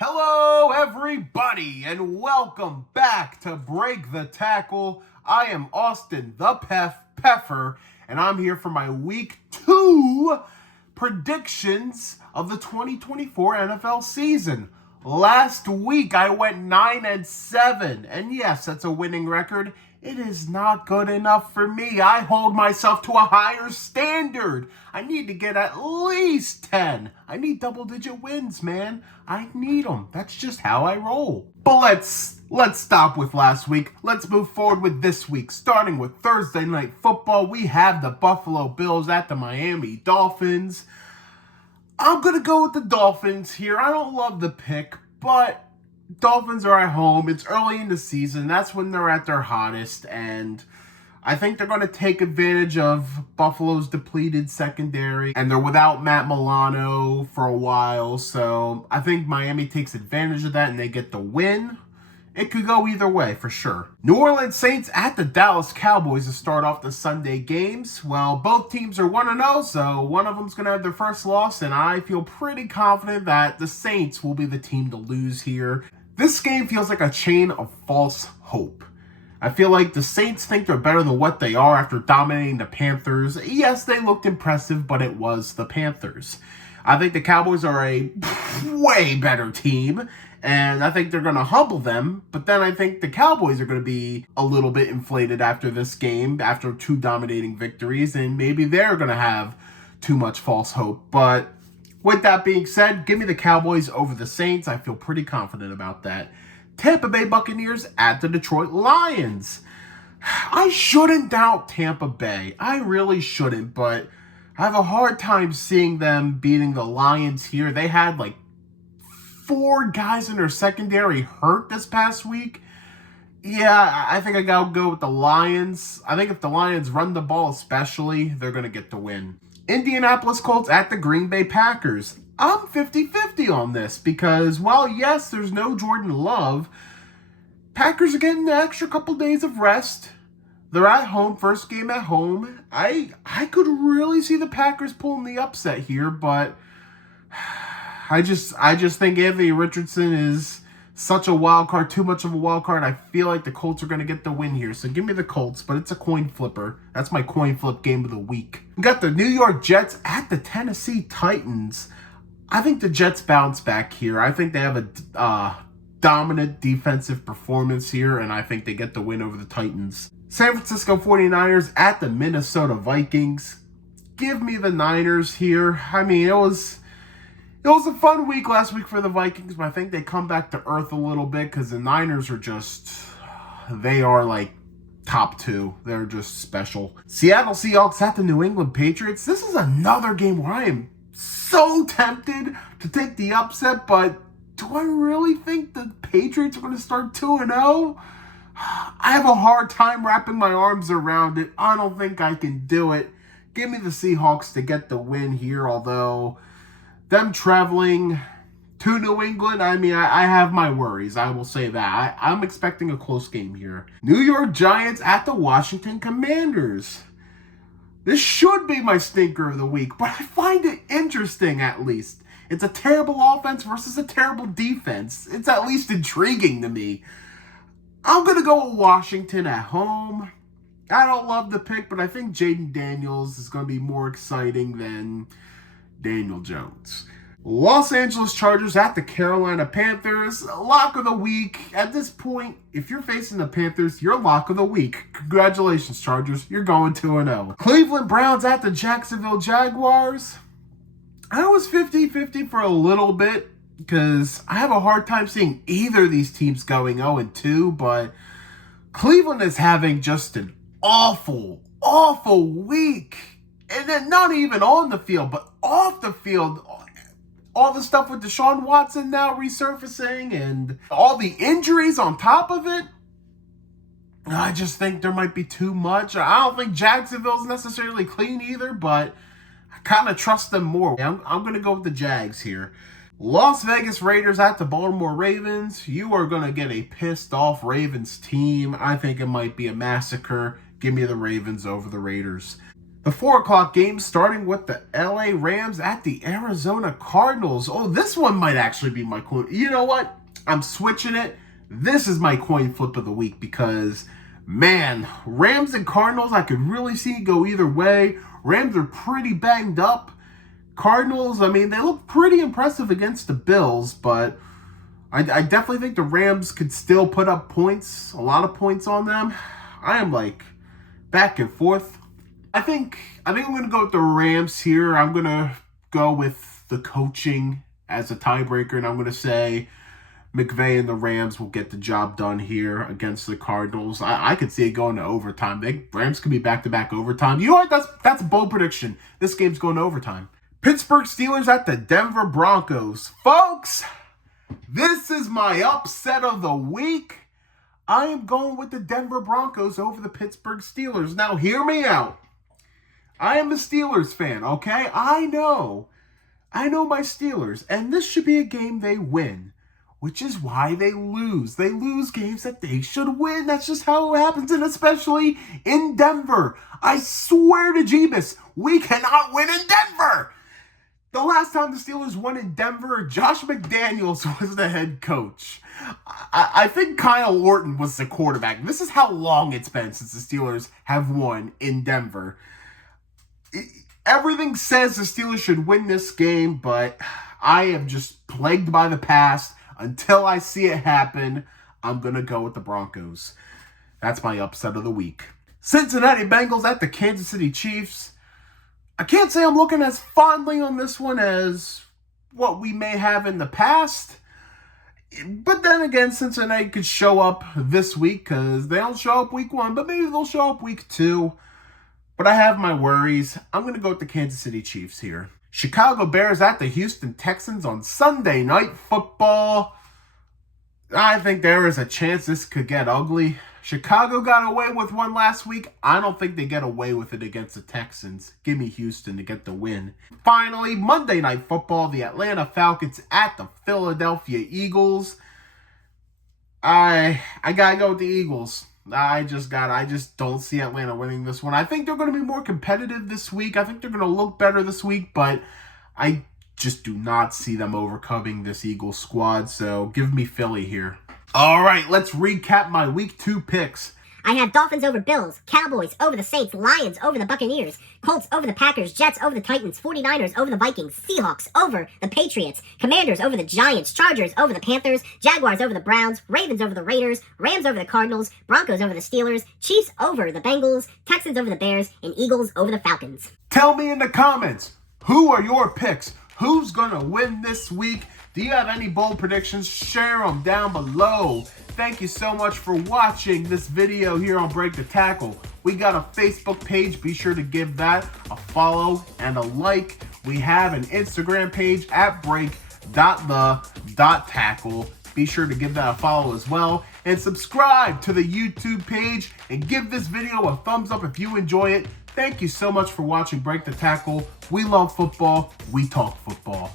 Hello, everybody, and welcome back to Break the Tackle. I am Austin the Peffer, and I'm here for my Week 2 predictions of the 2024 NFL season. Last week, I went 9-7, and yes, that's a winning record. It is not good enough for me. I hold myself to a higher standard. I need to get at least 10. I need double-digit wins, man. I need them. That's just how I roll. But let's stop with last week. Let's move forward with this week. Starting with Thursday Night Football, we have the Buffalo Bills at the Miami Dolphins. I'm going to go with the Dolphins here. I don't love the pick, but Dolphins are at home. It's early in the season. That's when they're at their hottest, and I think they're going to take advantage of Buffalo's depleted secondary, and they're without Matt Milano for a while, so I think Miami takes advantage of that and they get the win. It could go either way for sure. New Orleans Saints at the Dallas Cowboys to start off the Sunday games. Well, both teams are 1-0, so one of them's going to have their first loss, and I feel pretty confident that the Saints will be the team to lose here. This game feels like a chain of false hope. I feel like the Saints think they're better than what they are after dominating the Panthers. Yes, they looked impressive, but it was the Panthers. I think the Cowboys are a way better team, and I think they're going to humble them. But then I think the Cowboys are going to be a little bit inflated after this game, after 2 dominating victories, and maybe they're going to have too much false hope. But with that being said, give me the Cowboys over the Saints. I feel pretty confident about that. Tampa Bay Buccaneers at the Detroit Lions. I shouldn't doubt Tampa Bay. I really shouldn't, but I have a hard time seeing them beating the Lions here. They had like 4 guys in their secondary hurt this past week. Yeah, I think I gotta go with the Lions. I think if the Lions run the ball especially, they're going to get the win. Indianapolis Colts at the Green Bay Packers. I'm 50-50 on this because while, yes, there's no Jordan Love, Packers are getting the extra couple days of rest. They're at home, first game at home. I could really see the Packers pulling the upset here, but I just think Anthony Richardson is such a wild card, too much of a wild card. I feel like the Colts are going to get the win here. So give me the Colts, but it's a coin flipper. That's my coin flip game of the week. We got the New York Jets at the Tennessee Titans. I think the Jets bounce back here. I think they have a dominant defensive performance here, and I think they get the win over the Titans. San Francisco 49ers at the Minnesota Vikings. Give me the Niners here. I mean, it was a fun week last week for the Vikings, but I think they come back to earth a little bit because the Niners are they are like top 2. They're just special. Seattle Seahawks at the New England Patriots. This is another game where I am so tempted to take the upset, but do I really think the Patriots are going to start 2-0? I have a hard time wrapping my arms around it. I don't think I can do it. Give me the Seahawks to get the win here, although them traveling to New England, I mean, I have my worries. I will say that. I'm expecting a close game here. New York Giants at the Washington Commanders. This should be my stinker of the week, but I find it interesting at least. It's a terrible offense versus a terrible defense. It's at least intriguing to me. I'm going to go with Washington at home. I don't love the pick, but I think Jaden Daniels is going to be more exciting than Daniel Jones. Los Angeles Chargers at the Carolina Panthers. Lock of the week. At this point, if you're facing the Panthers, you're lock of the week. Congratulations, Chargers. You're going 2-0. Cleveland Browns at the Jacksonville Jaguars. I was 50-50 for a little bit because I have a hard time seeing either of these teams going 0-2, but Cleveland is having just an awful week. And then not even on the field, but off the field. All the stuff with Deshaun Watson now resurfacing and all the injuries on top of it. I just think there might be too much. I don't think Jacksonville's necessarily clean either, but I kind of trust them more. I'm going to go with the Jags here. Las Vegas Raiders at the Baltimore Ravens. You are going to get a pissed off Ravens team. I think it might be a massacre. Give me the Ravens over the Raiders. The 4 o'clock game starting with the LA Rams at the Arizona Cardinals. Oh, this one might actually be my coin. You know what? I'm switching it. This is my coin flip of the week because, man, Rams and Cardinals, I could really see go either way. Rams are pretty banged up. Cardinals, I mean, they look pretty impressive against the Bills, but I definitely think the Rams could still put up points, a lot of points on them. I am like back and forth. I think I'm going to go with the Rams here. I'm going to go with the coaching as a tiebreaker, and I'm going to say McVay and the Rams will get the job done here against the Cardinals. I could see it going to overtime. Rams could be back-to-back overtime. You know what? That's a bold prediction. This game's going to overtime. Pittsburgh Steelers at the Denver Broncos. Folks, this is my upset of the week. I am going with the Denver Broncos over the Pittsburgh Steelers. Now, hear me out. I am a Steelers fan, okay? I know my Steelers, and this should be a game they win, which is why they lose. They lose games that they should win. That's just how it happens, and especially in Denver. I swear to Jeebus, we cannot win in Denver. The last time the Steelers won in Denver, Josh McDaniels was the head coach. I think Kyle Orton was the quarterback. This is how long it's been since the Steelers have won in Denver. Everything says the Steelers should win this game, but I am just plagued by the past. Until I see it happen, I'm going to go with the Broncos. That's my upset of the week. Cincinnati Bengals at the Kansas City Chiefs. I can't say I'm looking as fondly on this one as what we may have in the past. But then again, Cincinnati could show up this week because they don't show up week 1, but maybe they'll show up week 2. But I have my worries. I'm going to go with the Kansas City Chiefs here. Chicago Bears at the Houston Texans on Sunday Night Football. I think there is a chance this could get ugly. Chicago got away with one last week. I don't think they get away with it against the Texans. Give me Houston to get the win. Finally, Monday Night Football, the Atlanta Falcons at the Philadelphia Eagles. I gotta go with the Eagles. I just don't see Atlanta winning this one. I think they're going to be more competitive this week. I think they're going to look better this week, but I just do not see them overcoming this Eagles squad. So give me Philly here. All right, let's recap my week 2 picks. I have Dolphins over Bills, Cowboys over the Saints, Lions over the Buccaneers, Colts over the Packers, Jets over the Titans, 49ers over the Vikings, Seahawks over the Patriots, Commanders over the Giants, Chargers over the Panthers, Jaguars over the Browns, Ravens over the Raiders, Rams over the Cardinals, Broncos over the Steelers, Chiefs over the Bengals, Texans over the Bears, and Eagles over the Falcons. Tell me in the comments, who are your picks? Who's going to win this week? Do you have any bold predictions? Share them down below. Thank you so much for watching this video here on Break the Tackle. We got a Facebook page. Be sure to give that a follow and a like. We have an Instagram page at break.the.tackle. Be sure to give that a follow as well. And subscribe to the YouTube page and give this video a thumbs up if you enjoy it. Thank you so much for watching Break the Tackle. We love football. We talk football.